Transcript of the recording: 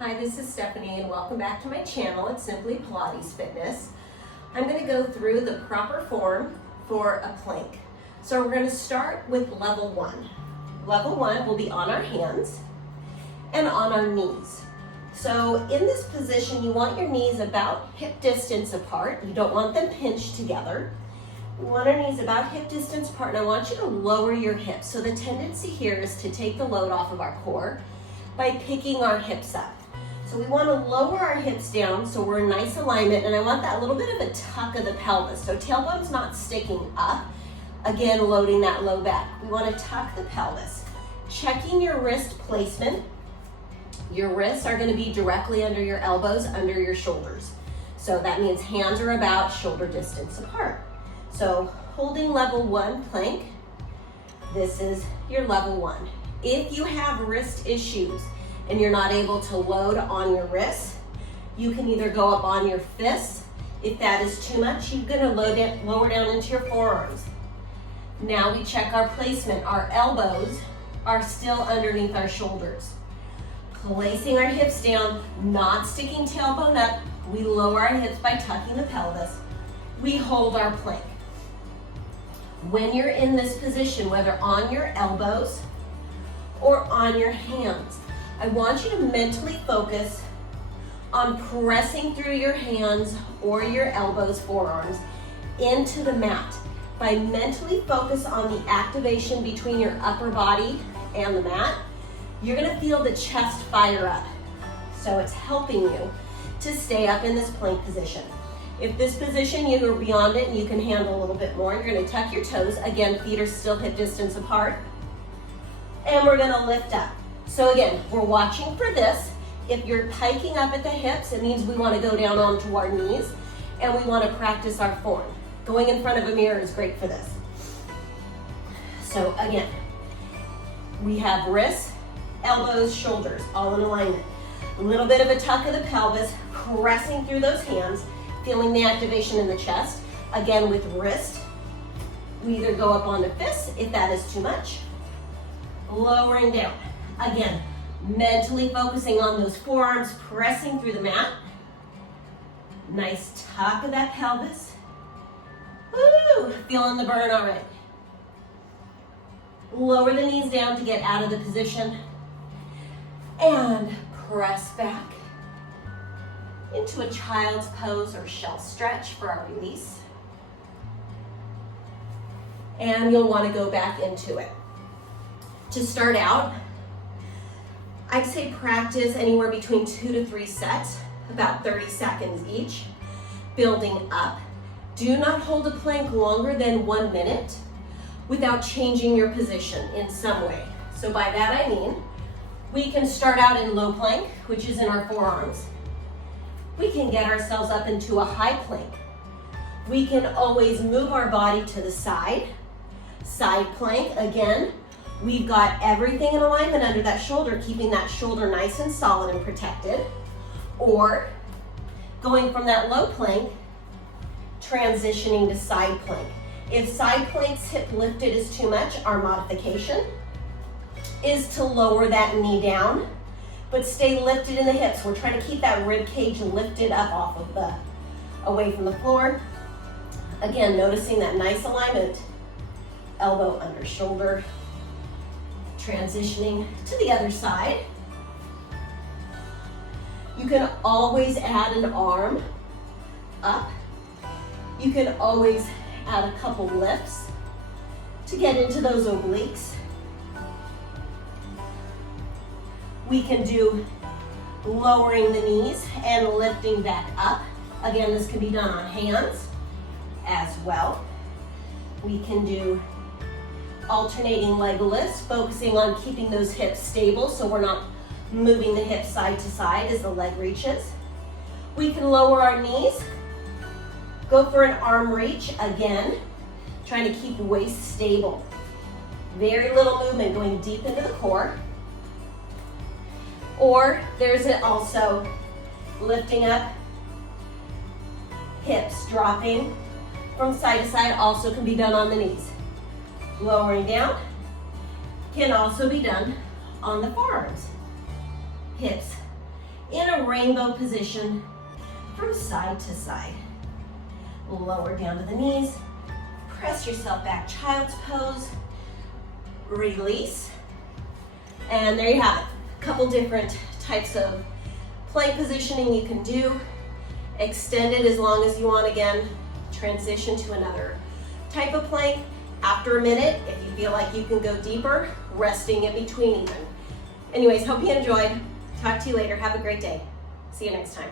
Hi, this is Stephanie and welcome back to my channel. It's Simply Pilates Fitness. I'm going to go through the proper form for a plank. So we're going to start with level 1. Level 1 will be on our hands and on our knees. So in this position, you want your knees about hip distance apart. You don't want them pinched together. We want our knees about hip distance apart, and I want you to lower your hips. So the tendency here is to take the load off of our core by picking our hips up. So we want to lower our hips down so we're in nice alignment, and I want that little bit of a tuck of the pelvis. So tailbone's not sticking up. Again, loading that low back. We want to tuck the pelvis. Checking your wrist placement. Your wrists are going to be directly under your elbows, under your shoulders. So that means hands are about shoulder distance apart. So holding level 1 plank, this is your level 1. If you have wrist issues and you're not able to load on your wrists, you can either go up on your fists. If that is too much, you're going to lower down into your forearms. Now we check our placement. Our elbows are still underneath our shoulders. Placing our hips down, not sticking tailbone up, we lower our hips by tucking the pelvis. We hold our plank. When you're in this position, whether on your elbows or on your hands, I want you to mentally focus on pressing through your hands or your elbows, forearms, into the mat. By mentally focus on the activation between your upper body and the mat, you're gonna feel the chest fire up. So it's helping you to stay up in this plank position. If this position, you are beyond it and you can handle a little bit more, you're gonna tuck your toes. Again, feet are still hip distance apart. And we're gonna lift up. So again, we're watching for this. If you're piking up at the hips, it means we wanna go down onto our knees and we wanna practice our form. Going in front of a mirror is great for this. So again, we have wrists, elbows, shoulders, all in alignment. A little bit of a tuck of the pelvis, pressing through those hands, feeling the activation in the chest. Again, with wrist, we either go up onto fists if that is too much, lowering down. Again, mentally focusing on those forearms, pressing through the mat. Nice tuck of that pelvis. Woo! Feeling the burn already. Lower the knees down to get out of the position. And press back into a child's pose or shelf stretch for our release. And you'll want to go back into it. To start out, I'd say practice anywhere between 2 to 3 sets, about 30 seconds each, building up. Do not hold a plank longer than 1 minute without changing your position in some way. So by that I mean, we can start out in low plank, which is in our forearms. We can get ourselves up into a high plank. We can always move our body to the side. Side plank, again, we've got everything in alignment under that shoulder, keeping that shoulder nice and solid and protected. Or going from that low plank, transitioning to side plank. If side plank's hip lifted is too much, our modification is to lower that knee down, but stay lifted in the hips. We're trying to keep that rib cage lifted up off of away from the floor. Again, noticing that nice alignment, elbow under shoulder, transitioning to the other side. You can always add an arm up. You can always add a couple lifts to get into those obliques. We can do lowering the knees and lifting back up. Again, this can be done on hands as well. We can do alternating leg lifts, focusing on keeping those hips stable so we're not moving the hips side to side as the leg reaches. We can lower our knees, go for an arm reach again, trying to keep waist stable. Very little movement, going deep into the core. Or there's it also lifting up, hips dropping from side to side, also can be done on the knees. Lowering down can also be done on the forearms. Hips in a rainbow position from side to side. Lower down to the knees, press yourself back, child's pose, release, and there you have it. A couple different types of plank positioning you can do. Extend it as long as you want. Again, transition to another type of plank. After a minute, if you feel like you can go deeper, resting in between even. Anyways, hope you enjoyed. Talk to you later. Have a great day. See you next time.